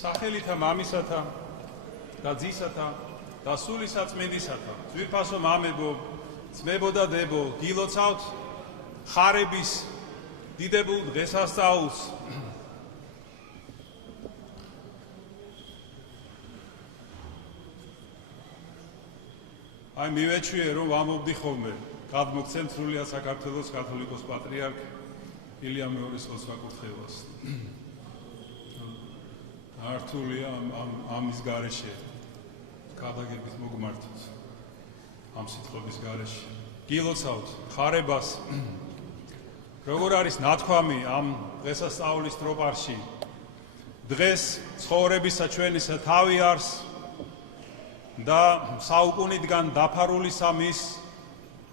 სახელითა მამისათა და ძისათა და სულისაწმინდისათა. ძვირფასო მამებო, ძმებო და დებო, გილოცავთ ხარების დიდებულ დღესასწაულს. აი მივეჩვიე რომ ვამბობდი ხოლმე გადმოგცემთ სრულიად საქართველოს კათოლიკოს პატრიარქ ილია მეორის მოსვაკურთხევას. ართულია ამის გარეშე გადაგებით მოგმართოთ ამ სიტყვების გარეშე. გილოცავთ ხარებას, როგორ არის ნათქვამი ამ დღესასწაულის ტროპარში. დღეს ცხოვრებისა ჩვენისა თავი არს და საუკუნიდან დაფარულისა მის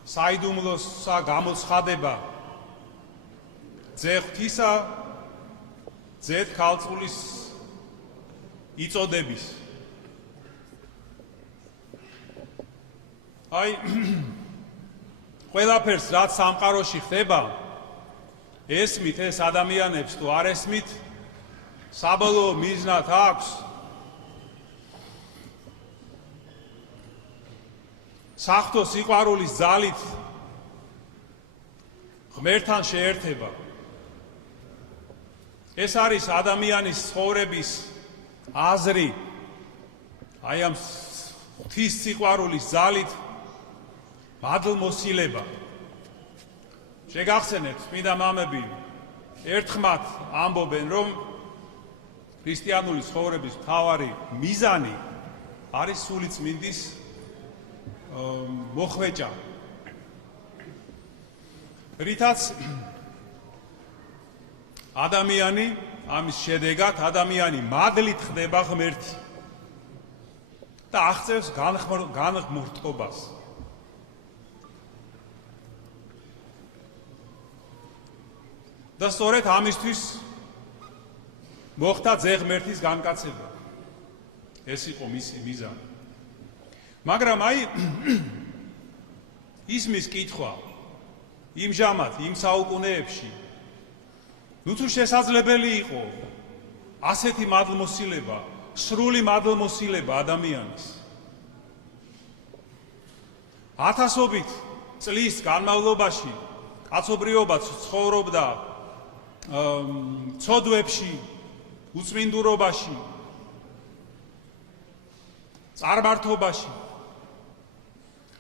საიდუმლოსა გამოცხადება. ძე ღვთისა, ძეთ ქალწულის იწოდების. აი ყველაფერს რაც სამყაროში ხდება, ესმით ეს ადამიანებს თუ არ ესმით, საბოლოო მიზნად აქვს საღვთო სიყვარულის ძალით ღმერთთან შეერთება. ეს არის ადამიანის ცხოვრების აზრი, აი ამ ღვთის სიყვარულის ძალით მადლმოსილება. შეგახსენებთ, წმინდა მამები ერთხმად ამბობენ, რომ ქრისტიანული ცხოვრების მთავარი მიზანი არის სულიწმინდის მოხვეჭა. რითაც ადამიანი, ამის შედეგად ადამიანი მადლით ხდება ღმერთი და აღწევს განღმრთობას. და სწორედ ამისთვის მოხდა ძე ღმერთის განკაცება. ეს იყო მისი მიზანი. მაგრამ აი ისმის კითხვა იმჟამად, იმ საუკუნეებში, ნუ თუ შესაძლებელი იყო ასეთი მადლმოსილება, სრული მადლმოსილება ადამიანის. ათასობით წლის განმავლობაში კაცობრიობა ცხოვრობდა ცოდვებში, უწმინდურობაში, წარმართობაში.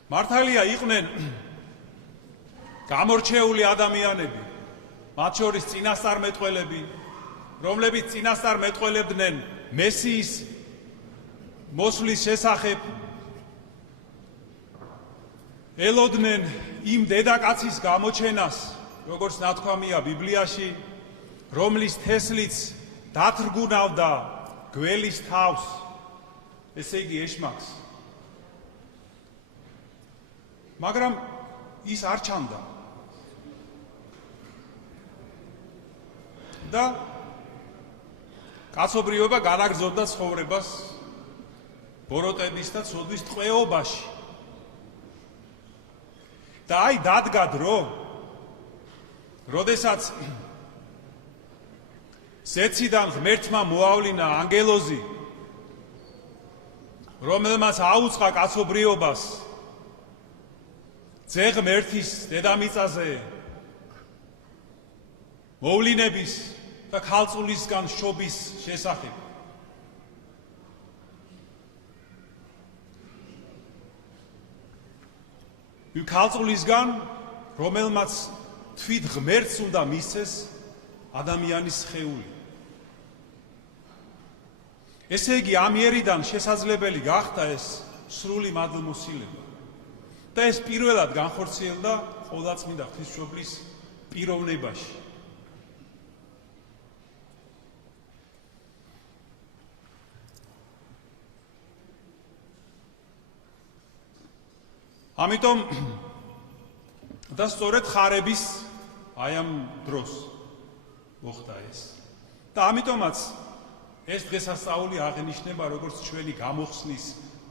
მართალია იყვნენ გამორჩეული ადამიანები, მათ შორის წინასწარმეტყველები, რომლებიც წინასწარმეტყველებდნენ მესიის მოსვლის შესახებ, ელოდნენ იმ დედაკაცის გამოჩენას, როგორც ნათქვამია ბიბლიაში, რომლის თესლიც დათრგუნავდა გველის თავს, ესე იგი ეშმაკს. მაგრამ ის არ ჩანდა. და კაცობრიობა განაგრძობდა ცხოვრებას ბოროტების და ცოდვის ტყვეობაში. და აი დადგა დრო, როდესაც ზეციდან ღმერთმა მოავლინა ანგელოზი, რომელმაც აუწყა კაცობრიობას ძე ღმერთის დედამიწაზე მოვლინების და ქალწულისგან შობის შესახებ. ქალწულისგან, რომელმაც თვით ღმერთს უნდა მისცეს ადამიანის სხეული. ესე იგი, ამ იერიდან შესაძლებელი გახდა ეს სრული მადლმოსილება. და ეს პირველად განხორციელდა ყოვლადწმინდა ღვთისმშობლის პიროვნებაში. ამიტომ და სწორედ ხარების აი ამ დროს მოხდა ეს. და ამიტომაც ეს დღესასწაული აღინიშნება როგორც ჩვენი გამოხსნის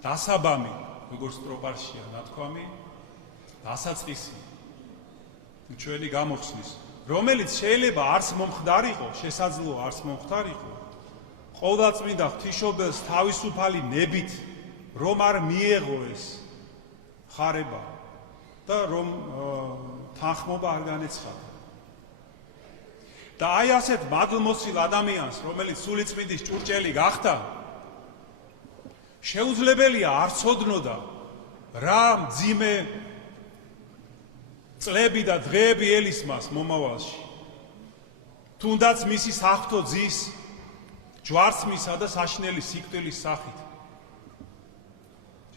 დასაბამი, როგორც ტროპარშია ნათქვამი, დასაწყისი ჩვენი გამოხსნის, რომელიც შეიძლება არც მომხდარიყო, შესაძლოა არც მომხდარიყო, ყოვლადწმინდა ღვთისმშობელს თავისუფალი ნებით რომ არ მიეღო ეს ხარება და რომ თანხმობა არ განეცხადა. და აი ასეთ მადლმოსილ ადამიანს, რომელიც სულიწმინდის ჭურჭელი გახდა, შეუძლებელია არ ცოდნოდა რა მძიმე წლები და დღეები ელისმას მომავალში. თუნდაც მისი საღვთო ძის ჯვარცმისა და საშინელი სიკვდილის სახით.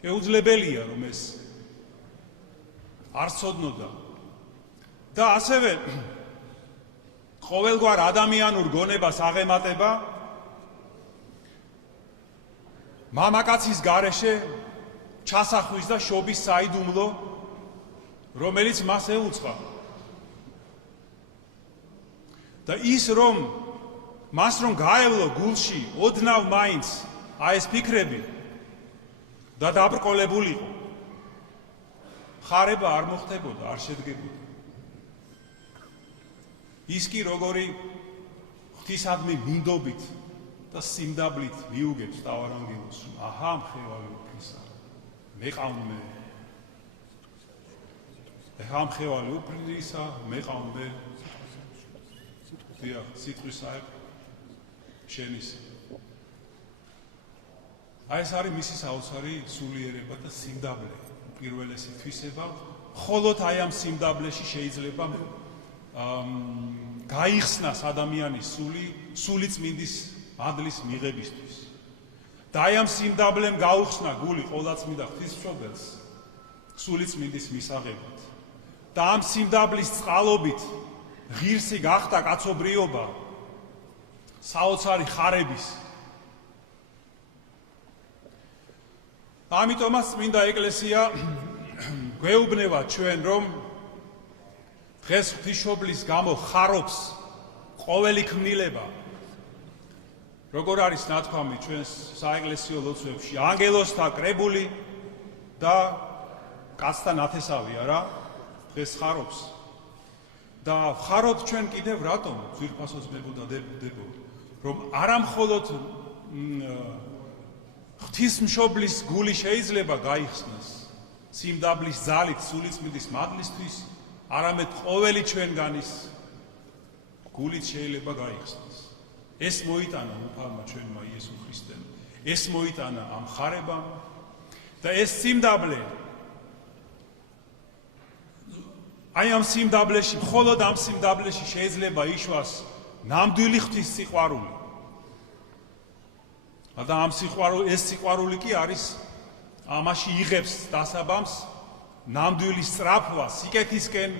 შეუძლებელია რომ ეს არ ცოდნოდა და ასევე ყოველგვარ ადამიანურ გონებას აღემატება მამაკაცის გარეშე ჩასახვის და შობის საიდუმლო, რომელიც მას ეუწყა. და ის რომ მას რომ გაევლო გულში ოდნავ მაინც აი ეს ფიქრები და დაბრკოლებულიყო, ხარება არ მოხდებოდა, არ შედგებოდა. ის კი როგორი ღვთისადმი მინდობით და სიმდაბლით მიუგებს თავარანგელოს, რომ აჰა მხევალი უფლისა, მეყავმე. აჰა მხევალი უფლისა, მეყავმე. დიახ, სიტყვისაებ შენის. აი ეს არის მისი საოცარი სულიერება და სიმდაბლე, პირველესი თვისება, მხოლოდ აი ამ სიმდაბლეში შეიძლება გაიხსნას ადამიანის სულიწმინდის მადლის მიღებისთვის. და აი ამ სიმდაბლემ გაუხსნა გული ყოვლადწმინდა ღვთისმშობელს სულიწმინდის მისაღებად. და ამ სიმდაბლის წყალობით ღირსი გახდა კაცობრიობა საოცარი ხარების. ამიტომაც წმინდა ეკლესია გვეუბნება ჩვენ, რომ დღეს ღვთისმშობლის გამო ხარობს ყოველი ქმნილება. როგორ არის ნათქვამი ჩვენს საეკლესიო ლოცვებში, ანგელოზთა კრებული და კაცთა ნათესავია რა, დღეს ხარობს. და ხარობ ჩვენ კიდევ რატომ, ძვირფასოძმებო და დებო, რომ არა მხოლოდ ღვთისმშობლის გული შეიძლება გაიხსნას სიმდაბლის ძალით სულიწმინდის მადლისთვის, არამედ ყოველი ჩვენგანის გულით შეიძლება გაიხსნას. ეს მოიტანა უფალმა ჩვენმა იესო ქრისტემ, ეს მოიტანა ამ ხარებამ და ეს სიმდაბლე აი ამ სიმდაბლეში, მხოლოდ ამ სიმდაბლეში შეიძლება იშვას ნამდვილი ღვთის სიყვარული. და ამ ეს სიყვარული კი არის ამაში იღებს დასაბამს ნამდვილი სწრაფვა სიკეთისკენ,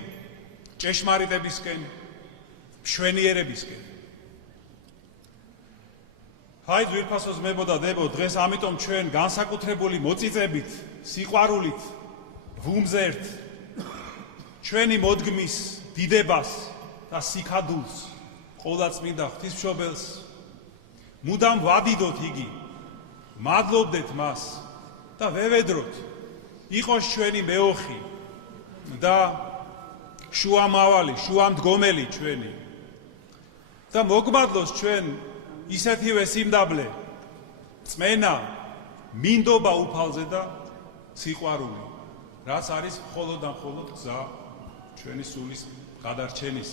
ჭეშმარიტებისკენ, მშვენიერებისკენ. აი ძვირფასოძმებო და დებო, დღეს ამიტომ ჩვენ განსაკუთრებული მოწიწებით, სიყვარულით ვუმზერთ ჩვენი მოდგმის დიდებას და სიქადულს ყოვლადწმინდა ღვთისმშობელს. მუდამ ვადიდოთ იგი, მადლობდეთ მას და ვევედროთ იყოს ჩვენი მეოხი და შუამავალი, შუამდგომელი ჩვენი და მოგმადლოს ჩვენ ისეთივე სიმდაბლე, წმენა, მინდობა უფალზე და სიყვარული, რაც არის მხოლოდ და მხოლოდ გზა ჩვენი სულის გადარჩენის.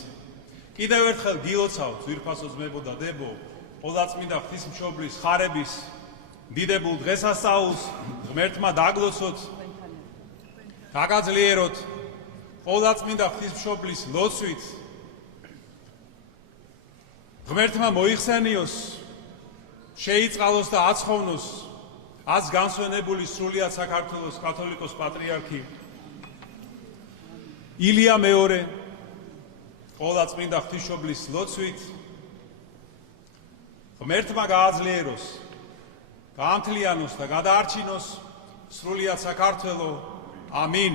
კიდევ ერთხელ გილოცავთ ძვირფასოძმებო და დებო, ყოვლადწმინდა ღვთისმშობლის ხარების დიდებულ დღესასწაულს ღმერთმა დაგლოცოთ, დაგაძლიეროთ ყოვლადწმინდა ღვთისმშობლის ლოცვით. ღმერთმა მოიხსენიოს, შეიწყალოს და აცხოვნოს ას განსვენებული სრულიად საქართველოს კათოლიკოს პატრიარქი ილია მეორე ყოვლადწმინდა ღვთისმშობლის ლოცვით. ღმერთმა გააძლიეროს, გაამთლიანოს და გადაარჩინოს სრულიად საქართველო. ამინ.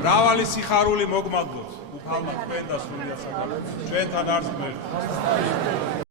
მრავალი სიხარული მოგმადლოთ უფალმა თქვენ და სრულიად საქართველოს. ჩვენთან არც ღმერთს.